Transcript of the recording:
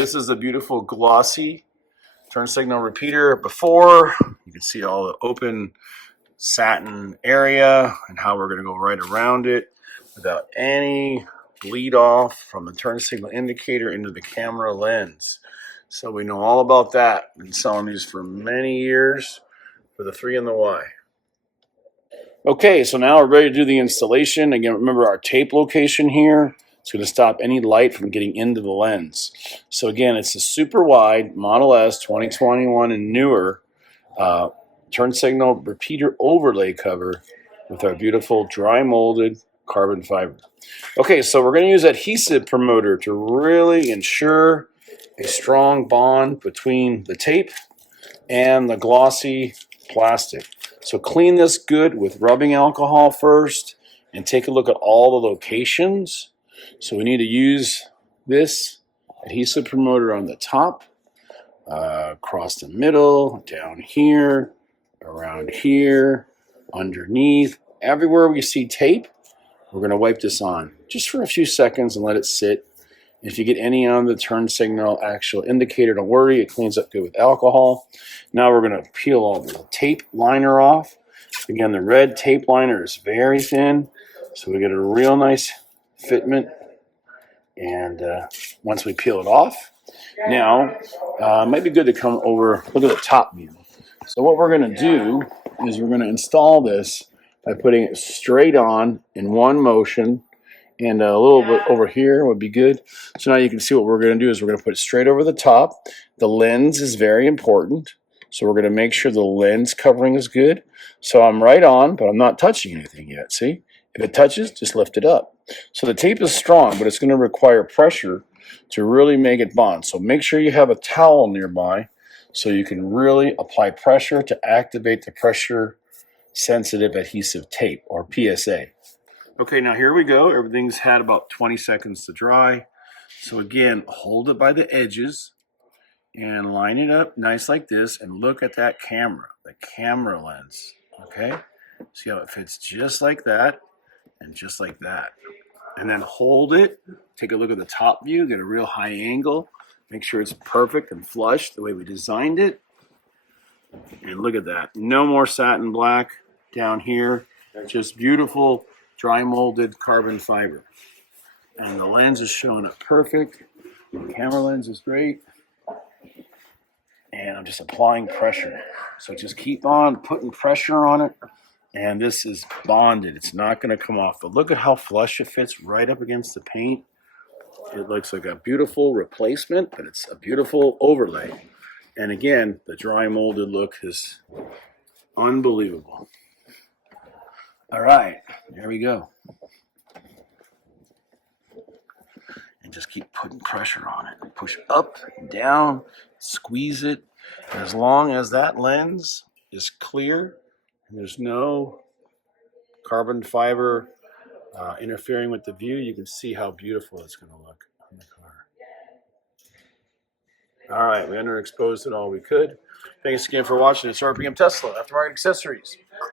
this is a beautiful glossy turn signal repeater. Before, you can see all the open satin area and how we're going to go right around it without any bleed off from the turn signal indicator into the camera lens. So we know all about that. Been selling these for many years for the 3 and the Y. Okay, so now we're ready to do the installation. Again, remember our tape location here. It's going to stop any light from getting into the lens. So again, it's a super wide Model S 2021 and newer turn signal repeater overlay cover with our beautiful dry molded carbon fiber. Okay, so we're going to use adhesive promoter to really ensure a strong bond between the tape and the glossy plastic. So clean this good with rubbing alcohol first and take a look at all the locations. So we need to use this adhesive promoter on the top, across the middle, down here, around here, underneath. Everywhere we see tape, we're going to wipe this on just for a few seconds and let it sit. If you get any on the turn signal actual indicator, don't worry, it cleans up good with alcohol. Now we're going to peel all the tape liner off. Again, the red tape liner is very thin, so we get a real nice fitment. And once we peel it off, now it might be good to come over, look at the top view. So what we're going to do is we're going to install this by putting it straight on in one motion, and a little bit over here would be good. So now you can see what we're going to do is we're going to put it straight over the top. The lens is very important, so we're going to make sure the lens covering is good. So I'm right on, but I'm not touching anything yet, see? If it touches, just lift it up. So the tape is strong, but it's going to require pressure to really make it bond. So make sure you have a towel nearby so you can really apply pressure to activate the pressure sensitive adhesive tape, or PSA. Okay, now here we go. Everything's had about 20 seconds to dry. So again, hold it by the edges and line it up nice like this, and look at that camera, the camera lens, okay? See how it fits just like that and just like that. And then hold it, take a look at the top view, get a real high angle, make sure it's perfect and flush the way we designed it. And look at that, no more satin black down here, just beautiful dry molded carbon fiber. And the lens is showing up perfect. The camera lens is great. And I'm just applying pressure. So just keep on putting pressure on it. And this is bonded. It's not going to come off. But look at how flush it fits right up against the paint. It looks like a beautiful replacement, but it's a beautiful overlay. And again, the dry molded look is unbelievable. All right, there we go. And just keep putting pressure on it. Push up and down, squeeze it. And as long as that lens is clear and there's no carbon fiber interfering with the view, you can see how beautiful it's going to look on the car. All right, we underexposed it all we could. Thanks again for watching. It's RPM Tesla Aftermarket Accessories.